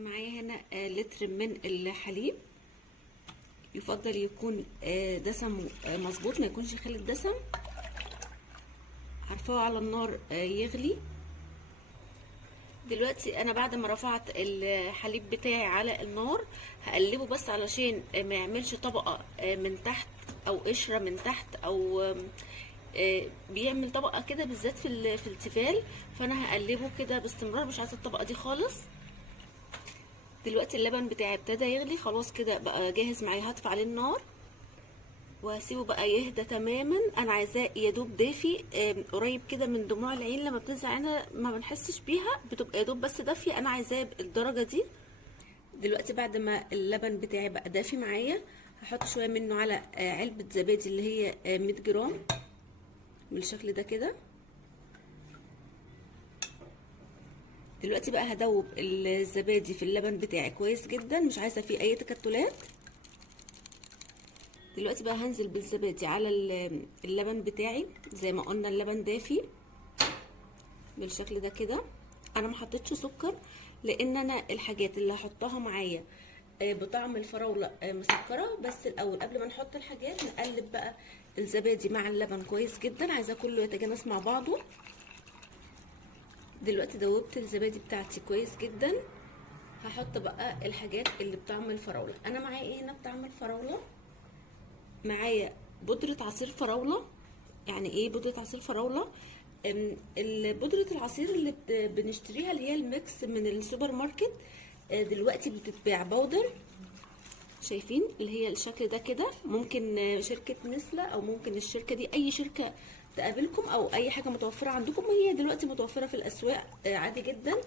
معايا هنا لتر من الحليب. يفضل يكون دسم مظبوط، ما يكونش خالي الدسم. هرفعه على النار يغلي. دلوقتي انا بعد ما رفعت الحليب بتاعي على النار هقلبه بس علشان ما يعملش طبقة من تحت او قشرة من تحت، او بيعمل طبقة كده بالذات في التيفال. فانا هقلبه كده باستمرار، مش عايزة الطبقة دي خالص. دلوقتي اللبن بتاعي ابتدى يغلي خلاص، كده بقى جاهز معايا. هطفي عليه النار وهسيبه بقى يهدى تماما. انا عايزاه يدوب دافي، قريب كده من دموع العين لما بتنزل عيننا ما بنحسش بيها، بتبقى يدوب بس دافيه. انا عايزاه بالدرجه دي. دلوقتي بعد ما اللبن بتاعي بقى دافي معايا هحط شويه منه على علبه زبادي اللي هي 100 جرام بالشكل ده كده. دلوقتي بقى هدوب الزبادي في اللبن بتاعي كويس جدا، مش عايزه فيه اي تكتلات. دلوقتي بقى هنزل بالزبادي على اللبن بتاعي. زي ما قلنا اللبن دافي بالشكل ده كده. انا ما حطيتش سكر لان انا الحاجات اللي هحطها معايا بطعم الفراوله مسكره. بس الاول قبل ما نحط الحاجات نقلب بقى الزبادي مع اللبن كويس جدا، عايزاه كله يتجانس مع بعضه. دلوقتي دوبت الزبادي بتاعتي كويس جدا. هحط بقى الحاجات اللي بطعم الفراوله. انا معايا ايه هنا بطعم الفراوله؟ معايا بودرة عصير فراولة. يعني ايه بودرة عصير فراولة؟ بودرة العصير اللي بنشتريها اللي هي الميكس من السوبر ماركت، دلوقتي بتتباع بودر. شايفين اللي هي الشكل ده كده؟ ممكن شركة نسلة او ممكن الشركة دي، اي شركة تقابلكم او اي حاجة متوفرة عندكم. هي دلوقتي متوفرة في الاسواق عادي جدا،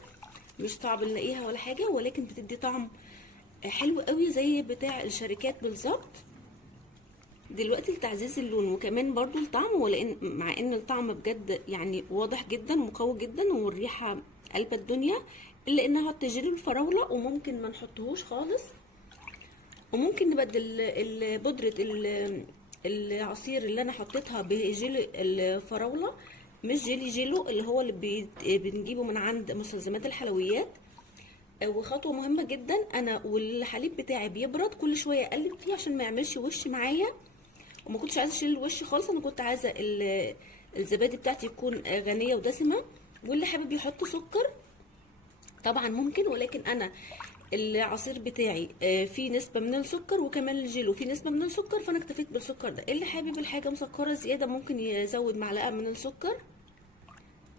مش صعب نلاقيها ولا حاجة، ولكن بتدي طعم حلو قوي زي بتاع الشركات بالظبط. دلوقتي لتعزيز اللون وكمان برضو الطعم، ولان مع ان الطعم بجد يعني واضح جدا ومقوي جدا والريحه قلب الدنيا، الا انها هحط جيلي الفراوله وممكن ما نحطهوش خالص. وممكن نبدل بودره العصير اللي انا حطيتها بجيلي الفراوله، مش جيلو اللي هو اللي بنجيبه من عند مستلزمات الحلويات. وخطوه مهمه جدا، انا والحليب بتاعي بيبرد كل شويه اقلب فيه عشان ما يعملش وش معايا. وما كنتش عايزه اشيل الوش خالص، انا كنت عايزه الزبادي بتاعتي تكون غنيه ودسمه. واللي حابب يحط سكر طبعا ممكن، ولكن انا العصير بتاعي فيه نسبه من السكر، وكمان الجيلو فيه نسبه من السكر، فانا اكتفيت بالسكر ده. اللي حابب الحاجه مسكره زياده ممكن يزود معلقه من السكر.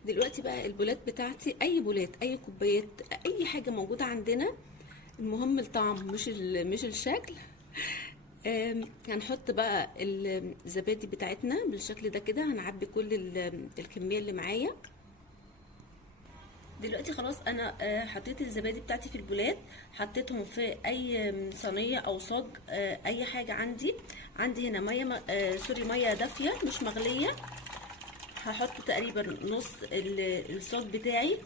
دلوقتي بقى البولات بتاعتي، اي بولات اي كوبايات اي حاجه موجوده عندنا، المهم الطعم مش الشكل. هنحط بقى الزبادي بتاعتنا بالشكل ده كده. هنعبي كل الكميه اللي معايا. دلوقتي خلاص انا حطيت الزبادي بتاعتي في البولات، حطيتهم في اي صينيه او صاج، اي حاجه عندي هنا ميه سوري ميه دافيه مش مغليه. هحط تقريبا نص الصاج بتاعي،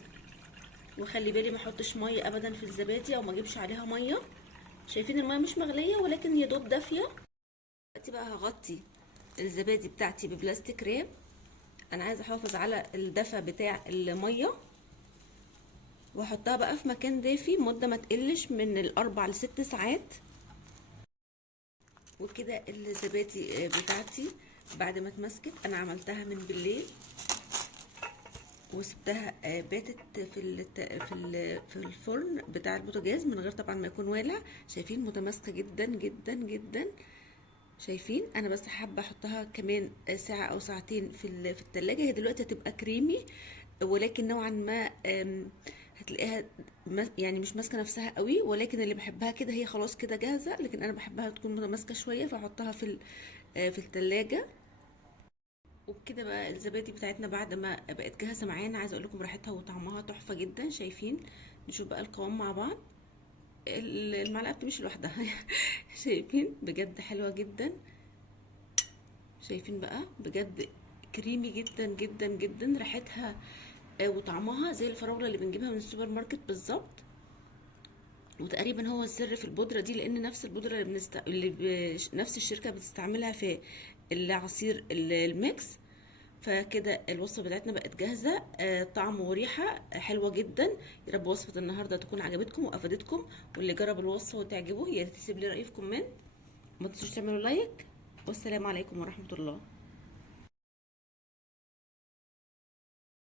وخلي بالي ما احطش ميه ابدا في الزبادي او ما اجيبش عليها ميه. شايفين الميه مش مغليه ولكن يا دوب دافيه. دلوقتي بقى هغطي الزبادي بتاعتي ببلاستيك راب. انا عايزه احافظ على الدفى بتاع الميه، واحطها بقى في مكان دافي مده ما تقلش من 4 ل6 ساعات. وكده الزبادي بتاعتي بعد ما اتمسكت، انا عملتها من بالليل وسبتها باتت في الفرن بتاع البوتاجاز من غير طبعا ما يكون والع. شايفين متماسكه جدا جدا جدا. شايفين؟ انا بس حابه احطها كمان ساعه او ساعتين في التلاجة. هي دلوقتي هتبقى كريمي، ولكن نوعا ما هتلاقيها يعني مش ماسكه نفسها قوي، ولكن اللي بحبها كده هي خلاص كده جاهزه. لكن انا بحبها تكون متماسكه شويه، فاحطها في التلاجة. وبكده بقى الزبادي بتاعتنا بعد ما بقت جاهزه معانا، عايزه اقول لكم ريحتها وطعمها تحفه جدا. شايفين؟ نشوف بقى القوام مع بعض. المعلقه بتمشي لوحدها. شايفين؟ بجد حلوه جدا. شايفين بقى؟ بجد كريمي جدا جدا جدا. ريحتها وطعمها زي الفراوله اللي بنجيبها من السوبر ماركت بالظبط. وتقريبا هو السر في البودره دي، لان نفس البودره نفس الشركه بتستعملها في العصير الميكس. فكده الوصفه بتاعتنا بقت جاهزه، طعم وريحه حلوه جدا. يا رب وصفه النهارده تكون عجبتكم وافادتكم، واللي جرب الوصفه وتعجبه يا ريت تسيب لي رايه في كومنت، ما تنسوش تعملوا لايك، والسلام عليكم ورحمه الله.